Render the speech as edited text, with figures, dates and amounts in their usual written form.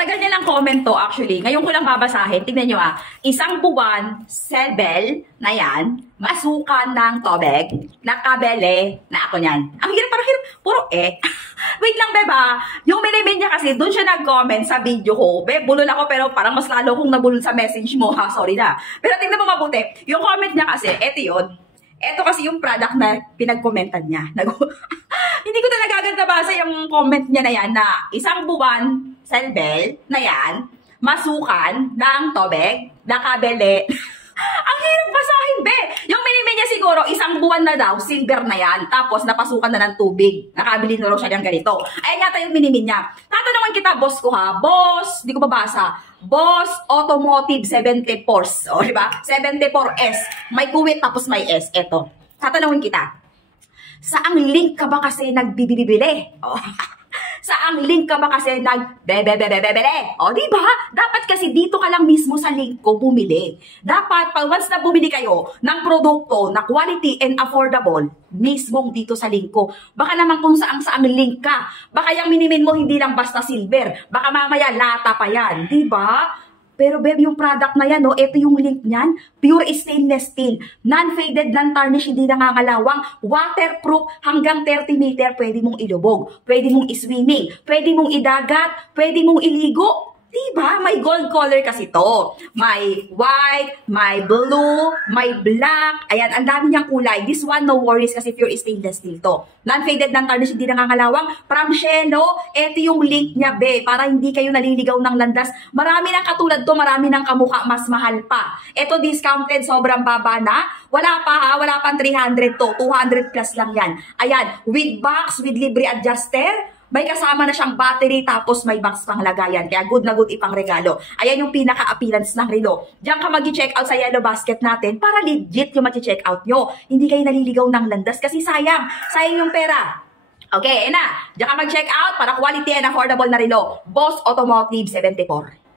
Matagal niya lang comment to actually. Ngayon ko lang babasahin. Tingnan nyo Isang buwan, selbel na yan, masukan ng tobek, nakabele na ako niyan. Ang hirap, parang hirap. Puro Wait lang, beba. Yung minimin niya kasi, doon siya nag-comment sa video ko. Be, bulol ako pero parang mas lalo kong nabulol sa message mo ha. Sorry na. Pero tingnan mo mabuti. Yung comment niya kasi, eto yun. Eto kasi yung product na pinag-commentan niya. Hindi ko talaga agad nabasa yung comment niya na yan na isang buwan, selbel na yan, masukan ng tobek, nakabele. Ang hirap basahin, be. Yung minimin niya siguro, isang buwan na daw, silver na yan, tapos napasukan na ng tubig. Nakabili na raw siya ng ganito. Ayan yata yung minimin niya. Tatanungan kita, boss ko ha. Boss, di ko babasa. Boss Automotive 74s. O, diba? 74S. May kuwit tapos may S. Eto. Tatanungin kita. Saang link ka ba kasi nagbibibili? O, saang link ka ba kasi nagbebebebebele? O, diba? Dapat kasi dito ka lang mismo sa link ko bumili. Dapat, pag once na bumili kayo ng produkto na quality and affordable, mismong dito sa link ko. Baka naman kung saang link ka. Baka yung minimin mo hindi lang basta silver. Baka mamaya lata pa yan. Diba? Pero babe, yung product na yan, ito yung link niyan. Pure stainless steel. Non-faded, non-tarnish, hindi nangangalawang. Waterproof, hanggang 30 meter, pwede mong ilubog. Pwede mong iswimming. Pwede mong idagat. Pwede mong iligo. Diba? May gold color kasi to. May white, may blue, may black. Ayan, ang dami niyang kulay. This one, no worries kasi pure stainless steel to. Non-faded, non-tarnish, hindi nangangalawang. From Shelo, ito yung link niya, be. Para hindi kayo naliligaw ng landas. Marami ng katulad to, marami ng kamukha, mas mahal pa. Ito discounted, sobrang baba na. Wala pa ha, wala pang 300 to. 200 plus lang yan. Ayan, with box, with libre adjuster. May kasama na siyang battery tapos may box pang lagayan. Kaya good na good ipang regalo. Ayan yung pinaka-appearance ng relo. Diyan ka mag-check out sa yellow basket natin para legit yung mag-check out nyo. Hindi kayo naliligaw ng landas kasi sayang. Sayang yung pera. Okay, na. Diyan ka mag-check out para quality and affordable na relo. Boss Automotive 74.